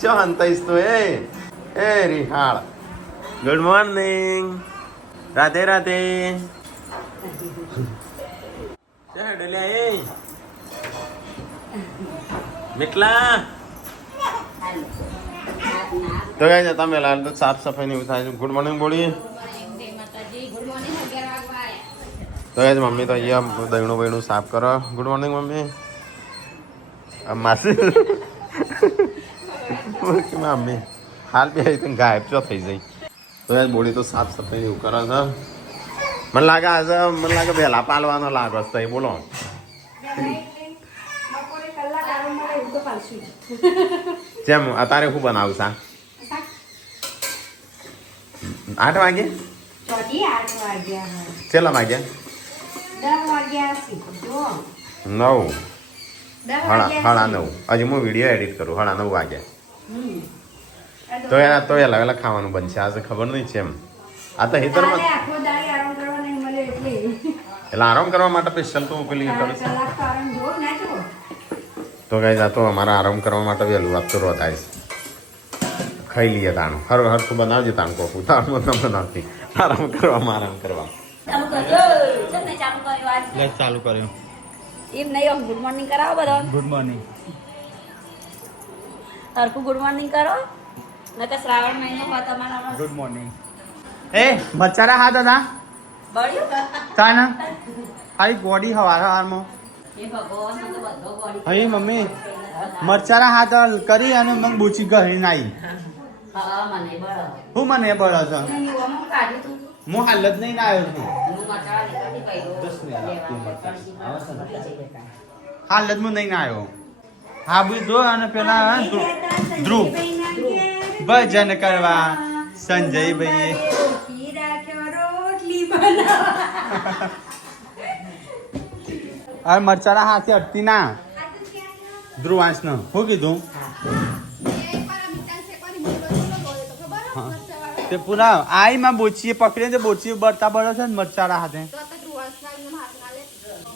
ચો હંતાઈસ તો એ રિહાળ good morning Radhe Radhe ડલ્યા એ મિટલા તો કઈ તમે લાલ તો સાફ સફાઈ ની થાય ગુડ મોર્નિંગ બોલીએ તો કઈ મમ્મી તો અહીંયા દહીણું બહીણું સાફ કરો ગુડ મોર્નિંગ મમ્મી માસી મમ્મી હાલ બી આવી ગાયબ ચો થઈ જાય તો યાર બોડી તો સાફ સફાઈ એવું કરે છે મને લાગે વહેલા પાલવાનો લાગે છે બોલો જેમ અત્યારે શું બનાવશા 8 વાગે કેટલા વાગ્યા 9 સાડા 9 હજી હું વિડીયો એડિટ કરું 9:30 વાગ્યા તો યાર તો વહેલા ખાવાનું બનશે આજે ખબર નહીં છે એમ આ તો હિતરમાં એટલે આરામ કરવા માટે સ્પેશિયલ તો પેલી કરું તો કઈ જાતો અમારા આરામ કરવા માટે વહેલું વાત તો થાય છે ખાઈ લઈએ તાણું હરખું બનાવજે તાણું કોકું તાણું તમને નથી આરામ કરવા ચાલુ કર્યું એમ નહીં ગુડ મોર્નિંગ કરાવો બધા ગુડ મોર્નિંગ હરકું ગુડ મોર્નિંગ કરો નકર શ્રાવણ મહિનો હોય તમારા ગુડ મોર્નિંગ એ મચ્છરા હા દાદા બળ્યું તાન હાઈ ગોડી હવારમાં એ ભગવાન તો બધો ગોળી હઈ મમ્મી મરચારા હાથ કરી અને મને બૂચી ગઈ નાઈ હા મને બળ હું મને બળ છે હું કાઢ્યું તું હું હાલ જ નહીં આવ્યો છું હું મચાડા લેતાથી હાલ જ હું નહીં આવ્યો હા બીજો અને પેલા ધ્રુવ ભજન કરવા સંજયભાઈ અરે મરચારા હાથે અટતી ના ધ્રુવાંશ નો શું કીધું તે પૂરા આઈ માં બોચીએ પકડીને તે બોચી બળતા બળો છે ને મરચારા હાથે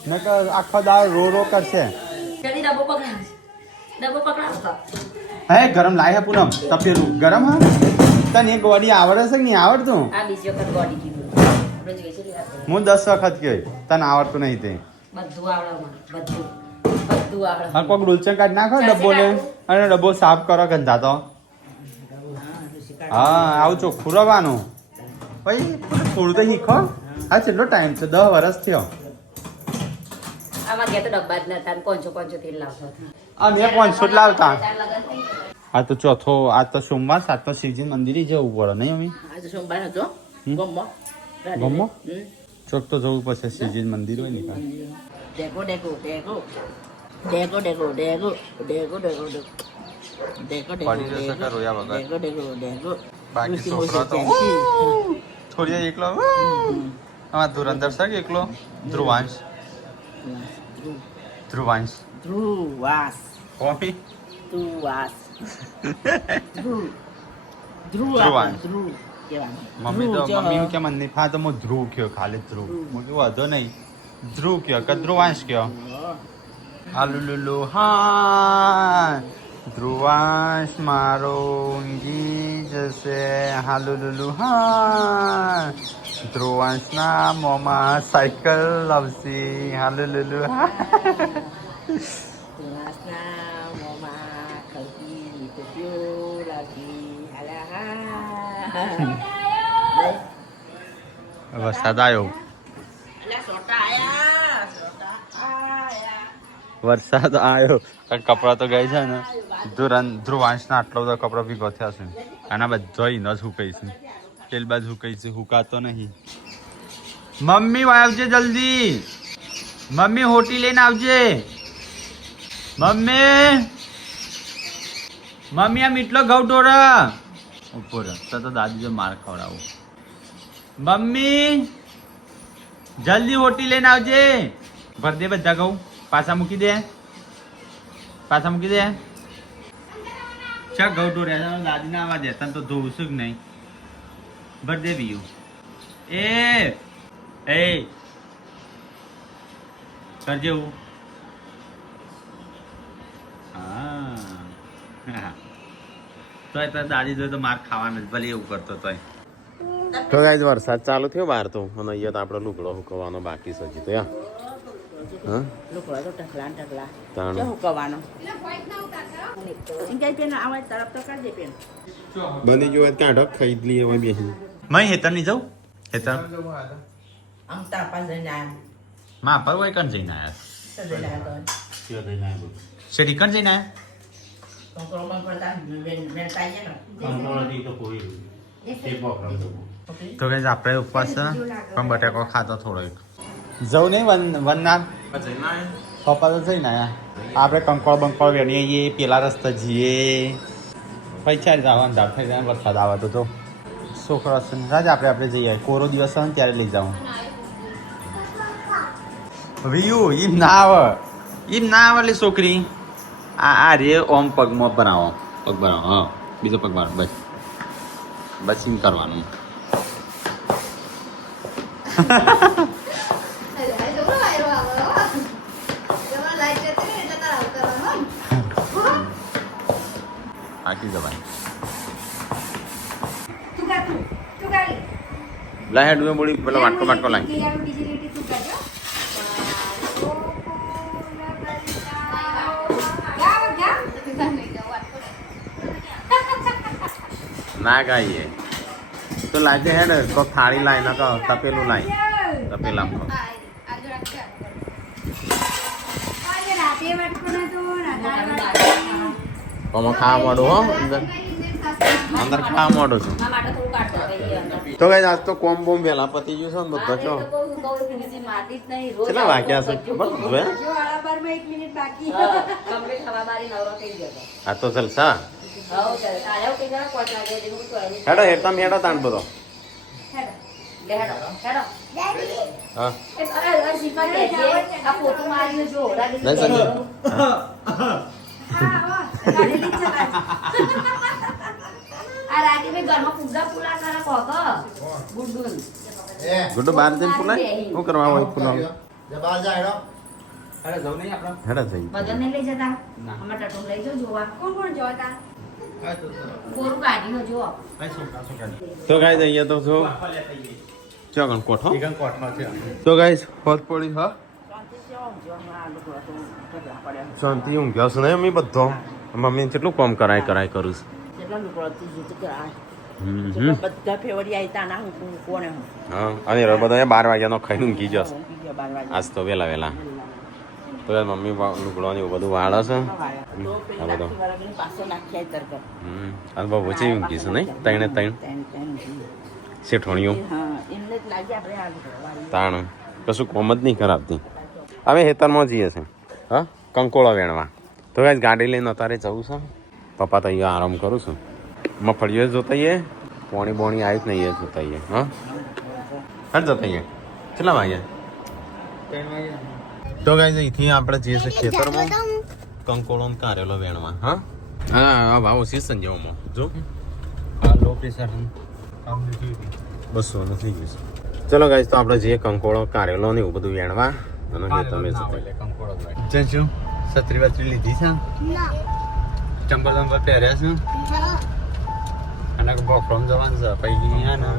નકર આખો દાળ રો કરશે જલ્દી ડબ્બો પકડાવ હે ગરમ લાય હે પૂનમ તપેલું ગરમ હા તને એક ગોળી આવડે છે કે નહીં આવડતું આ બીજી વખત ગોળી કીધું રોજ ગઈ છે હું 10 વખત ગઈ તને આવડતું નહીં તે બધું આવડે મને બધું આવડે હા કોક ડુલચન કાઢ નાખો ડબ્બો લે અને ડબ્બો સાફ કરો ગંધા તો હા આવું ચોખ્ખું રવાનું ભાઈ થોડું તો શીખો હા કેટલો ટાઈમ છે 10 વર્ષ થયો આમાં ગયા તો ડબ્બા જ નતા ને કોંચો તેલ લાવતો આ મેં 500 લાવતા આ તો ચોથો આ તો સોમવાર સાત તો શિવજી મંદિરે જવું પડે નહીં અમે આજે સોમવાર હતો ગમો ચોક તો જવું પછી શિવજી મંદિર હોય ને થોડી એકલો ધુરંધર છે એકલો ધ્રુવાંશ કોફી મમ્મી તો મમ્મી કે મને નહીં તો હું ધ્રુવ કયો ખાલી ધ્રુવ હું કેવું વધો નહીં ધ્રુવ કયો કે ધ્રુવાંશ કયો હાલુલુલુ હા ધ્રુવાંશ મારો ઊંઘી જશે હાલુલુલુ હા ધ્રુવાંશના મોમાં સાયકલ આવશે હાલુલુલુ હા વરસાદ આવ્યો વરસાદ આવ્યો કપડા તો ગઈ છે ને ધ્રુવાંશના આટલો બધો કપડા ભીગો થયા છે આના બધો ન જ હુકાઈ છે પેલ બાજુ હુકાઈ છે હુકાતો નહીં મમ્મી આવજે જલ્દી મમ્મી હોટી લઈને આવજે મમ્મી આ મીટલો ઘઉં ઢોરા ઉપર તો દાદી જો માર ખવડાવો મમ્મી જલ્દી હોટી લઈને આવજે ભર દે બધા ઘઉં પાછા મૂકી દે ચા ઘઉં ઢોર્યા દાદી ના આવા દે તને તો ધોવું છું નહીં ભર દે બીયું એ કરજે એવું તોય દાદી જોઈ તો માર ખાવાનું જ ભલે એવું કરતો તોય. તો ગાઈસ વરસાદ ચાલુ થયો બહાર તો અને અહીંયા તો આપણે લુગડો હુકવવાનો બાકી છે હજી તો યા હા લુગડો તો ઢગલા તાણ હુકવાનો ઇંગાઈ પેન આવે તરફ તો કરી દે પેન બની ગયો કાઢો ખાઈ જ લઈએ હવે બેસી મય હેતર ની જવું હેતર આમ તાપા જઈને માં પર હોય કણ જઈને આયા શેરી કણ જઈને તો કઈ આપણે ઉપવાસ છે પણ બટાકો ખાતો થોડો એક જવું નહીં વનનાથ પપ્પા તો જઈને આયા આપણે કંકોળ બંકોળ વેણીએ જઈએ પેલા રસ્તા જઈએ પૈસા જ આવવાનું ધાર થઈ જાય વરસાદ આવે તો છોકરા છે રાજ આપણે જઈએ કોરો દિવસ આવે ને ત્યારે લઈ જાઉં વિયુ એમ ના આવે લે છોકરી આ રે ઓમ પગમાં બનાવો પગ બનાવો હા બીજો પગ બનાવો બસ બસ એમ કરવાનું આખી જવાય લા હેડ મેં બોલી પેલો વાટકો લાઈ ના ગાઈએ તો લાગે હેડ તો થાળી લાઈ ના કહો તપેલું લાઈ તપેલા ખાવા માંડું હો અંદર ખાવા માંડું છું તો કઈ આજ તો કોમ બોમ વેલા પતી ગયું છે ને બધો છો કેટલા વાગ્યા છે ખબર આ તો જલસા હેડો હેડતા હેડો તાણ બધો હા ગુડ્ડુ બાર જઈને ફૂલાય શું કરવા હોય ફૂલાવ હેડા જઈ બગલ ને લઈ જતા અમે ટટુમ લઈ જાવ જોવા કોણ જોતા કોરું કાઢીનો જો તો ગાઈસ અહીંયા તો જો ચોગન કોઠો તો ગાઈસ હોત પડી હા શાંતિ ઊંઘ્યો છે ને અમે બધો મમ્મી કેટલું કામ કરાય કરું છું બધા ફેવરી આઈતા ના હું કોને હું હા અને બધા 12 વાગ્યાનો ખાઈને ઊંઘી જશે આજ તો વેલા તો મમ્મી લુગડો ને એવું બધું વાળે છે આ બધો આ બહુ છે ઊંઘી છે નહીં ત્રણ શેઠોણીઓ તાણ કશું કોમ જ નહીં કરાવતી અમે હેતરમાં જઈએ છીએ હા કંકોળો વેણવા તો ગાઈસ ગાડી લઈને અત્યારે જવું છે પપ્પા તો અહીંયા આરામ કરું છું મફળીઓ જોતાઈએ પોણી બોણી આવી જ નહીં એ જોતાઈએ હા હા જતાઈએ કેટલા વાગ્યા તો ગાઈસ અહીંથી આપણે જઈએ છીએ ખેતરમાં કંકોળો ને કારેલો વેણવા હા હા ભાવ ઓછી સંજોમાં જો લો પ્રેશર 200 થઈ ગયું છે ચલો ગાઈસ તો આપણે જઈએ કંકોળો કારેલો ને એવું બધું વેણવા અને તમે જજો છત્રી વત્રી લીધી છે ચંપલ પહેર્યા છે અને બોકડમ જવાનું છે પછી હે ને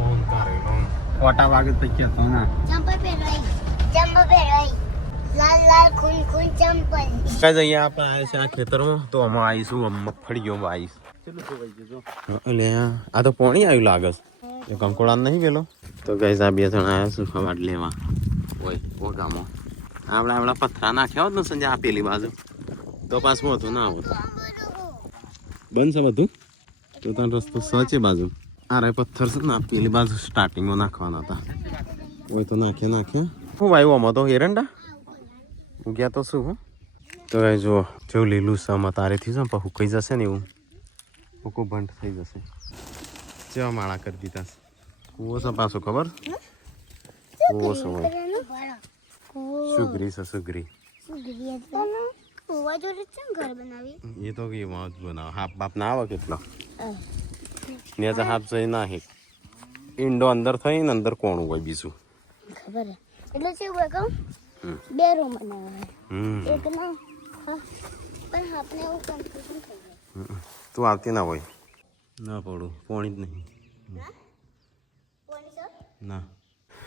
ઓટા વાગે તો કહેતો ના ચંપલ પહેરાઈ લાલ ખૂન ચંપલ કઈ જઈએ આપણે આવ્યા છે આ ખેતરમાં તો અમે આવીશું મગફળીઓ આવીશ એટલે આ તો પોણી આવ્યું લાગે છે કંકોળા નહીં પેલો તો ગાઈસ આ બે જણા આવ્યા છું ખવાડ લેવા ઓય ઓગામાં આપણા પથરા નાખ્યા હોત ને સંજય આ પેલી બાજુ તો પાછું હતું ના આવતું બંધ છે બધું તો તને રસ્તો સચે બાજુ આ રે પથ્થર છે ને પેલી બાજુ સ્ટાર્ટિંગમાં નાખવાના હતા હોય તો નાખ્યા હું વાયું આમાં તો એરંડા ઉગ્યા તો શું તો જો જેવું લીલું છે આમાં તારેથી છે પણ હુકાઈ જશે ને એવું હુકું બંધ થઈ જશે જેવા માળા કરી દીધા કૂવો છે પાછું ખબર કૂવો છે હોય સુગરી છે સુગરી એ તો કેવું જ બનાવે હાફ બાપ ના આવે કેટલો ને તો હાફ જઈ ના હેક ઈંડો અંદર થઈ ને અંદર કોણું હોય બીજું ખબર એટલે છે હું કહું બે રૂમ બનાવવા એક ના પણ આપણે એવું કન્ફ્યુઝન થઈ જાય તું આવતી ના હોય ના પડું પોણી જ નહીં કોની સર ના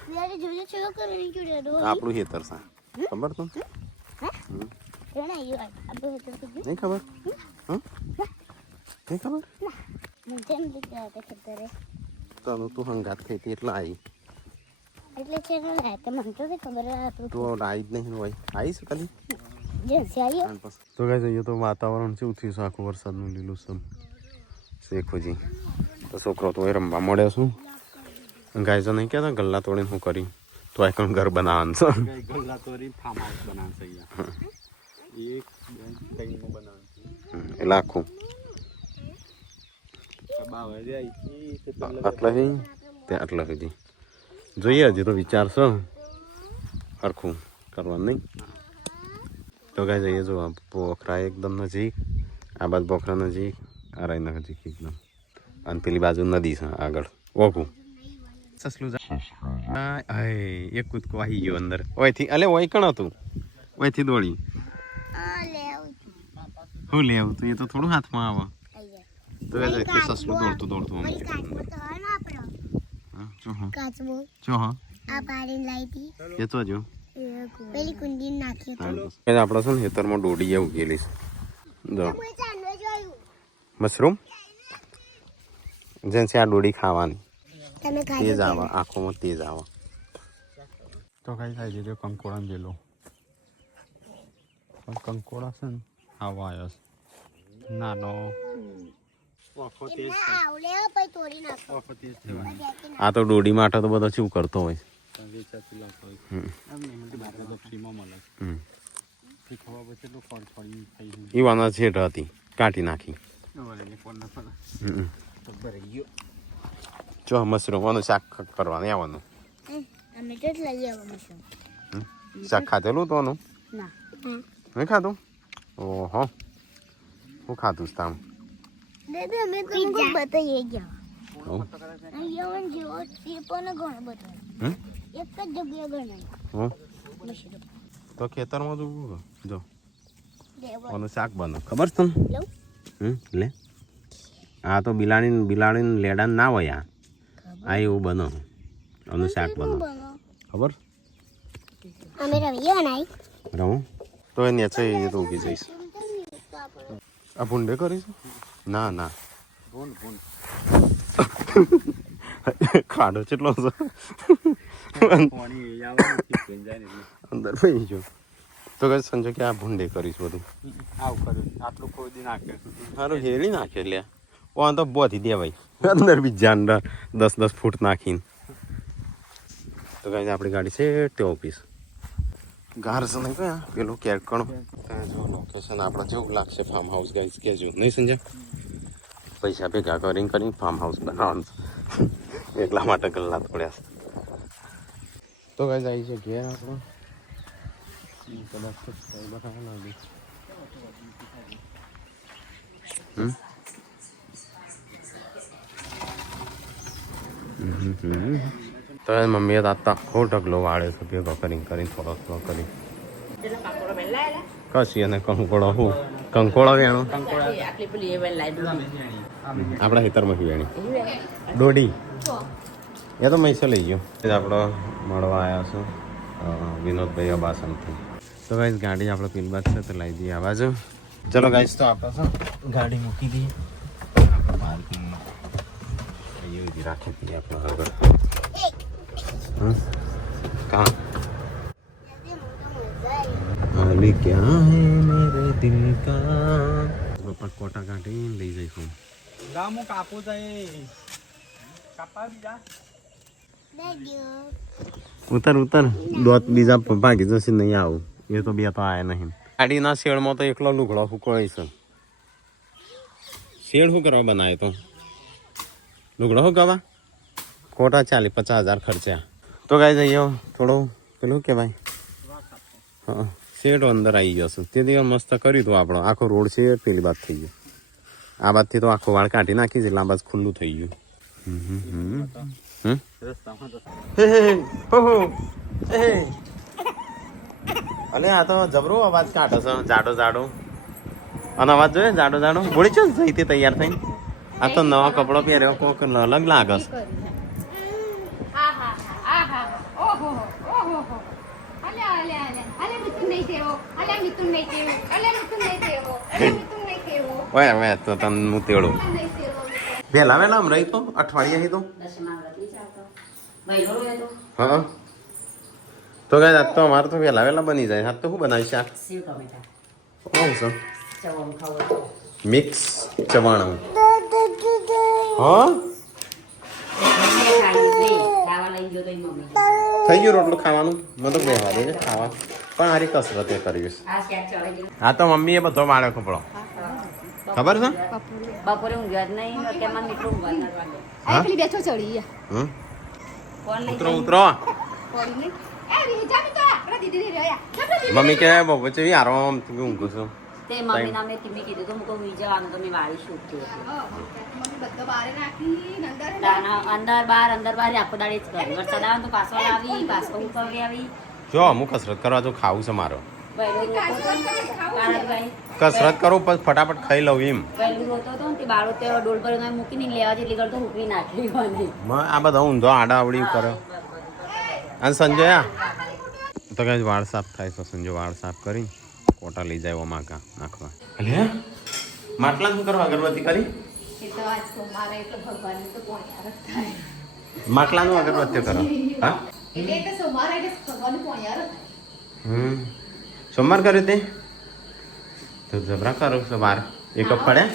મેરે જોજે છો કરે ક્યું રે દો આપણું હેતર સા ખબર તું રેના યુ આપણે તો નહીં ખબર હં નહીં ખબર મને જેમ દીકરા તે ખતરે તને તું હંગાત થઈ હતી એટલે આવી એટલે છે ને તે મને તો ખબર હતું તું આવી જ નહીં હોય આવીશ ખાલી જે સારી તો કઈ જઈએ તો વાતાવરણ કેવું થયું છે આખું વરસાદનું લીલું સમ શેખુજી તો છોકરો તો એ રમવા મળ્યો છું ગાય તો નહીં કહેતા ગલ્લા તોડીને હું કરી તો આ કણ ઘર બનાવવાનું છે ગલ્લા તોડી ફાર્મ હાઉસ બનાવશે એક કઈ બનાવવાનું એટલે આખું આટલા તે આટલા સુધી જોઈએ હજી તો વિચાર છે સરખું કરવાનું નહીં તો કાંઈ જઈએ જો પોખરા એકદમ નજીક આ બાજુ પોખરા નજીક આ રાય નજીક એકદમ અને પેલી બાજુ નદી છે આગળ ઓઘું સસલું એક કૂદકો આવી ગયો અંદર ઓયથી અલે ઓય કણ હતું ઓયથી દોડી હું લે આવું તું એ તો થોડું હાથમાં આવે તો એ સસલું દોડતું દોડતું અમે કાચબો જો હા આ પાડીને લાઈતી એ તો જો પેલી કુંડી નાખ્યો તો આપણે છે ને ખેતરમાં દોડી ઉગેલી છે જો હું ચાંદો જોયું મશરૂમ જેમ છે આ દોડી ખાવાની તમે તેજ આવે આંખોમાં તેજ આવે તો કઈ થાય છે કંકોડા જેલો પણ કંકોડા છે ને આવા આવ્યો છે નાનો આખો તેજ આવલે પછી તોડી નાખો આખો તેજ થવાનો આ તો દોડી માટે તો બધો શું કરતો હોય વેચાતી લાવતો હોય એમ નહીં મને બહાર તો ફ્રીમાં મળે તે ખવા પછી તો ફળ ફળી થઈ ગયું એ વાના છેટ હતી કાઢી નાખી વળે કોણ ન ફળ તો ભરાઈ ગયો જો મશરૂમ વાનું શાક કરવાનું આવવાનું અમે તો લઈ આવો મશરૂમ શાક ખાધેલું તો આનું ના નહીં ખાધું ઓહો હું ખાધું તામ દાદા અમે તમને બતાવીએ ગયા હો યવન જેવો તે પણ ઘણો બતાવ્યો એક જ જગ્યાએ ગણાય હો મશરૂમ તો ખેતરમાં જોવું જો દેવો આનું શાક બને ખબર છે તને લઉં લે આ તો બિલાડીને લેડા ના હોય આ એવું બનો આનું શાક બનો ખબર અમે રમીએ નાઈ રમું તો એ નેચે એ તો ઉગી જઈશ આ ભૂંડે કરીશું ના ના ખાડો કેટલો છે અંદર પડી ગયો તો કઈ સંજય કે આ ભૂંડે કરીશ બધું આવું કર્યું આટલું ખોદી નાખે સારું હેરી નાખે લે ઓ તો બોથી દેવાય અંદર બીજા અંદર 10 ફૂટ નાખીને તો કઈ આપણી ગાડી છે તે ઓફિસ ગાર છે નહીં કયા પેલું કેરકણ જો લોકેશન આપણે જેવું લાગશે ફાર્મ હાઉસ ગાઈસ કહેજો નહીં સંજય પૈસા ભેગા કરીને ફાર્મ હાઉસ બનાવવાનું એટલા માટે ગલ્લા તોડ્યા તો કઈ જાય છે ઘેર આપણો કદાચ તો મમ્મીએ તો આખો ઢગલો વાળે છે ભેગો કરીને થોડો કરી કશી અને કંકોળો હું કંકોળો વેણો આપણા ખેતરમાંથી વેણી દોડી એ તો મૈસે લઈ ગયો એ આપણો મળવા આવ્યા છું વિનોદભાઈ અબાસનથી તો ગાઈસ ગાડી આપણે પીલબાદ છે તો લાવી દઈએ આવાજ ચલો ગાઈસ તો આપણે ગાડી મૂકી દઈએ પાર્કિંગમાં એવી રાખી દઈએ આપણે આગળ कहाँ अभी क्या है मेरे दिल का कोटा काटे लई जाइए ગામો કાપો જાય કાપા બીજા ઉતર દોત બીજા ભાગી જશે નહીં આવું એ તો બે તો આયા નહીં ગાડીના શેડમાં તો એકલો લુગડો ફૂકોય છે શેડ શું કરવા બનાવે તો લુગડો શું કરવા ખોટા 50,000 ખર્ચ્યા તો ગાઈ જઈએ થોડું પેલું કે ભાઈ હા શેડ અંદર આવી ગયો છે તે દિવસ મસ્ત કર્યું હતું આપણો આખો રોડ છે પેલી બાદ થઈ ગયો આ બાજથી તો આખો વાળ કાઢી નાખી છે એટલે આ બાજુ ખુલ્લું થઈ ગયું અલે આ તો જબરો અવાજ કાઢે છે જાડો અને અવાજ જોઈએ જાડો બોલી છે જઈ તે તૈયાર થઈને આ તો નવો કપડો પહેર્યો કોક અલગ લાગે છે. ઓય હવે તો તને હું તેડું વહેલા વહેલા આમ રહી તો અઠવાડિયા તો હા તો ગાય આજ તો અમારે તો વહેલા વહેલા બની જાય આજ તો શું બનાવી શાક શું છે મિક્સ ચવાણું હા થઈ ગયું રોટલું ખાવાનું મને તો બેહવા દે ખાવા પણ હારી કસરત એ કરીશ હા તો મમ્મીએ બધો વાળ્યો કપડો ખબર છે બપોરે ઊંઘ્યા જ નહીં કે મને નીકળું ઊંઘવા બેઠો ચડી ઉતરો ઉતરો મમ્મી કે બપોર છે આરામ ઊંઘું છું તે મમ્મી ના મેં ટીમી કીધું તો મુકો વીજા આનું તો મેં વાળી શૂટ થઈ અંદર બાર આખો દાડે જ કરી વરસાદ આવે તો પાછો આવી પાછો ઉતરવી આવી જો હું કસરત કરવા જો ખાવું છે મારો પહેલું કસરત કરું પછી ફટાફટ ખાઈ લઉં એમ રોતો હતો ને તે બાળો તે ડોલ પર મૂકીને લેવા જેટલી કરતો હુકવી નાખી મને આ બધા ઊંધો આડા આવડી કરે અને સંજય તો કઈ વાળ સાફ થાય તો સંજય વાળ સાફ કરી કોટા લઈ જાય માકા નાખવા અલે માટલા શું કરવા અગરબત્તી કરી માટલાનું અગરબત્તી કરો હા સોમવાર કર્યું તે તો જબરા કરો છો બાર એક પડ્યા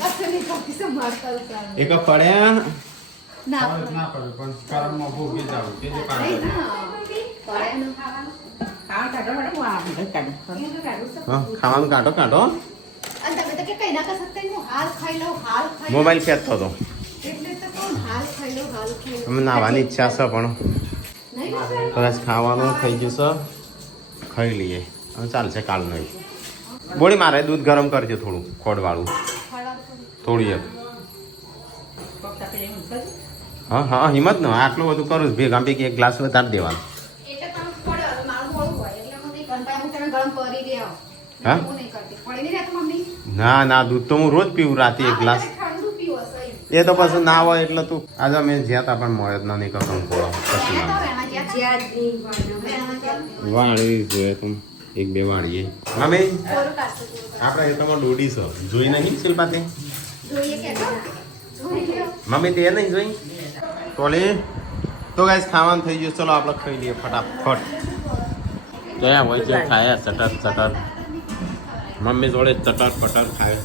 એક પડ્યા ખાવાનું કાઢો કાઢો મોબાઈલ ખેંચતો હતો અમે નાવાની ઈચ્છા છે પણ કદાચ ખાવાનું થઈ ગયું છે ખાઈ લઈએ હવે ચાલશે કાલ નહીં બોડી મારે દૂધ ગરમ કરજો થોડું ખોડવાળું થોડી એક હા હા હિંમત ન આટલું બધું કરું ભેગા ભેગી એક ગ્લાસ વધારે દેવાનું હા ના ના દૂધ તો હું રોજ પીવું રાતે એક ગ્લાસ એ તો પછી ના હોય એટલે તું આજે અમે જ્યાં તા પણ મળ્યો ના નહીં કરતો પછી વાળી જોઈએ તું એક બે વાળીએ અમે આપણે એ તમારે દોડી છો જોઈ નહીં શિલ્પા તે મમ્મી તે નહીં જોઈ ટોલી તો ગાઈસ ખાવાનું થઈ ગયું ચલો આપણે ખાઈ લઈએ ફટાફટ ગયા હોય છે ખાયા ચટર ચટર મમ્મી જોડે ચટર પટર ખાય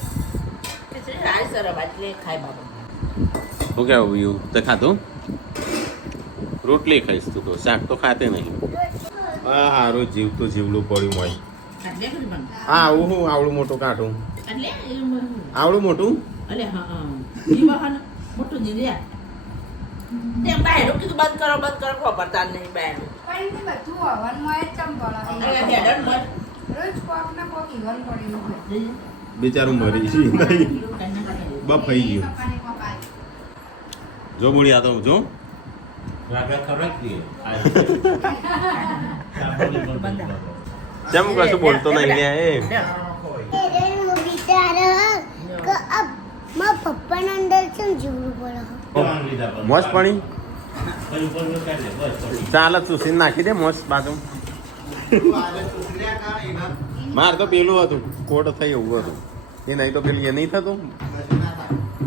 શું કેવું યુ તે ખાધું રોટલી ખાઈશ તું તો શાક તો ખાતે નહીં હા હારું જીવતું જીવલું પડ્યું હોય હા આવું હું આવડું મોટું કાઢું આવડું મોટું બિચારું મરી નહીં બફાઈ ગયું જો બોલી આ તો જો કેમ કશું બોલતો નહીં એ પપ્પાના અંદર છે જીવવું પડે મોસ પાણી ચાલ ચૂસીને નાખી દે મોસ બાજુ માર તો પેલું હતું કોટ થઈ એવું હતું એ નહીં તો પેલું એ નહીં થતું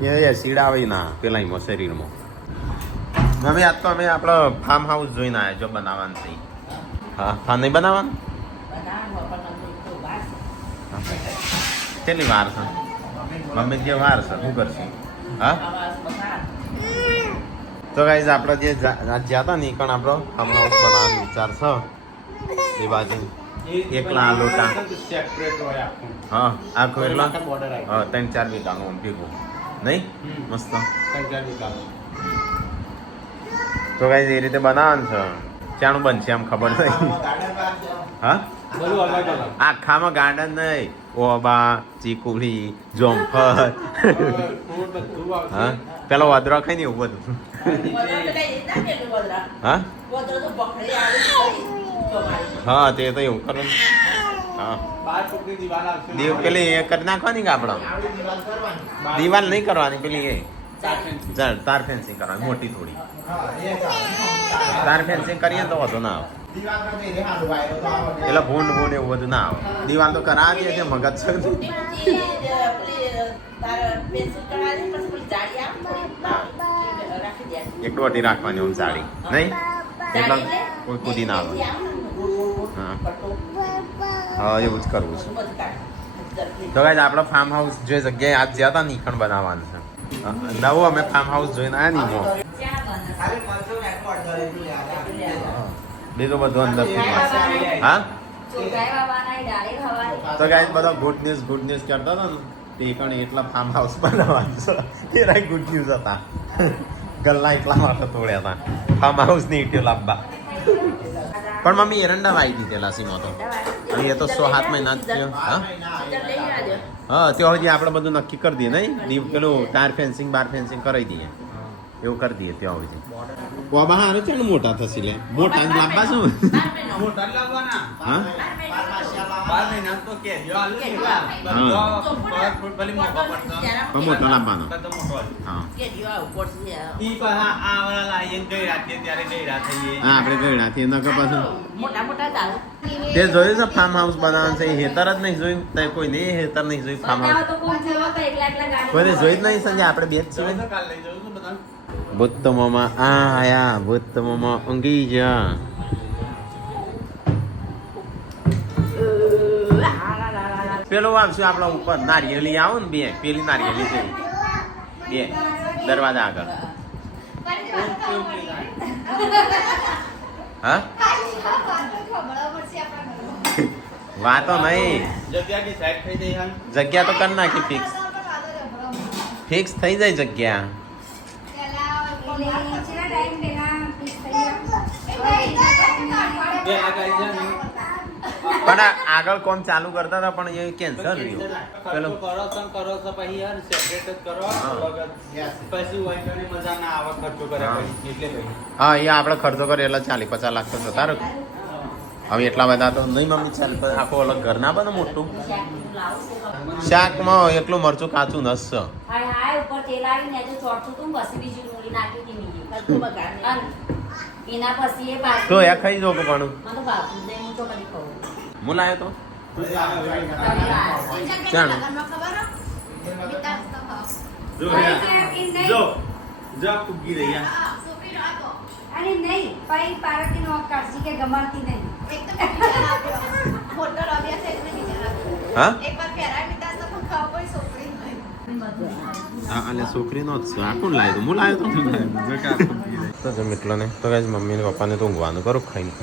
એ એસિડ આવે ના પેલા એમાં શરીરમાં અમે આજ તો અમે આપણો ફાર્મ હાઉસ જોઈને આવ્યા જો બનાવવાનું છે હા ફાર્મ નહીં બનાવવાનું કેટલી વાર છે મમ્મી જે વાર છે શું કરશે હા તો ગાઈઝ આપણે જે જ્યાં હતા ને પણ આપણો ફાર્મ હાઉસ બનાવવાનો વિચાર છે એ બાજુ એકલા લોટા હા આખું એટલા હા 3-4 વીઘાનું ભેગું નહીં મસ્ત તો ગાઈઝ એ રીતે બનાવવાનું છે ક્યાંનું બનશે આમ ખબર નહીં હા આખામાં ગાર્ડન નહીં ઓબા ચીકુડી જોમફળ હા પેલો વાદરો ખાઈ ને એવું બધું હા હા તે તો એવું કરું હા પેલી એ કરી નાખવાની કે આપણે દિવાલ નહીં કરવાની પેલી એ તાર ફેન્સિંગ કરવાની મોટી થોડી તાર ફેન્સિંગ કરીએ તો વધુ ના આવે એટલે ભૂંડ ભૂંડ એવું બધું ના આવે દિવાલ તો કરાવીએ છે મગજ છે એક દોઢી રાખવાની આમ સાડી નહીં એટલે કોઈ કૂદી ના આવે હા એવું જ કરવું છે તો ગાઈસ આપણે ફાર્મ હાઉસ જે જગ્યાએ આજ જ્યાં હતા નીખણ બનાવવાનું છે નવું અમે ફાર્મ હાઉસ જોઈને આવ્યા નહીં બીજું બધું અંદર હા તો ગાઈસ બધા ગુડ ન્યૂઝ કરતા હતા ને તે કણ એટલા ફાર્મ હાઉસ બનાવવાનું છે એ રાઈ ગુડ ન્યૂઝ હતા ગલ્લા એટલા માટે તોડ્યા હતા ફાર્મ હાઉસ ની ઈટો લાવવા પણ મમ્મી એરંડા વાઈ દીધેલા સીમાં તો અને એ તો 6-7 મહિના જ થયો હા ત્યાં હજી આપણે બધું નક્કી કરી દઈએ નહીં પેલું ટાયર ફેન્સિંગ બાર ફેન્સિંગ કરાવી દઈએ એવું કરી દઈએ ત્યાં હજી કોબા હારે છે ને મોટા થશે લે મોટા જ લાવવા શું મોટા લાવવાના હા 12 મહિના તો કે મોટો લાવવાનો હા આપણે ગયડા થી નકર પાછું તે જોયું છે ફાર્મ હાઉસ બનાવવાનું છે એ હેતર જ નહીં જોયું તે કોઈ નહીં હેતર નહીં જોયું ફાર્મ હાઉસ કોઈને જોયું જ નહીં સંજય આપણે બે જ છીએ ભૂત મામા આયા ભૂત મામા ઊંઘી જા પેલો આવશે આપણા ઉપર નારિયેલી આવો ને બે પેલી નારિયેલી છે બે દરવાજા આગળ હા વાતો નહીં જગ્યા તો કરી નાખી ફિક્સ થઈ જાય જગ્યા પણ આગળ કોમ ચાલુ કરતા હતા પણ એ કેન્સલ રહ્યું પેલો કરો તો પછી યાર સેપરેટ જ કરો પછી વાઈકને મજા ના આવે ખર્ચો કરે એટલે પછી હા એ આપણે ખર્ચો કરીએ એટલે 40-50 લાખ તો જતા રહ્યો હવે એટલા બધા તો નહીં મમ્મી ચાલ આખો અલગ ઘર ના બને મોટું શાકમાં એટલું મરચું કાચું નસ તો એ ખાઈ જો પણ હું લાયો તો ચાલ જો કુકી રહી અરે નહીં ભાઈ પાર્વતી નો કાઢી કે ગમાતી નહીં ફોટો રોબિયા છે એટલે બીજા હા એકવાર પહેરાય મિતા તો ખાવ કોઈ છોકરી નહીં હા અને છોકરીનો જ છે આ કોણ લાવ્યો હું લાવ્યો તો જો મિત્રો ને તો ગાઈસ મમ્મી ને પપ્પાને તો ઊંઘવાનું કરો ખાઈને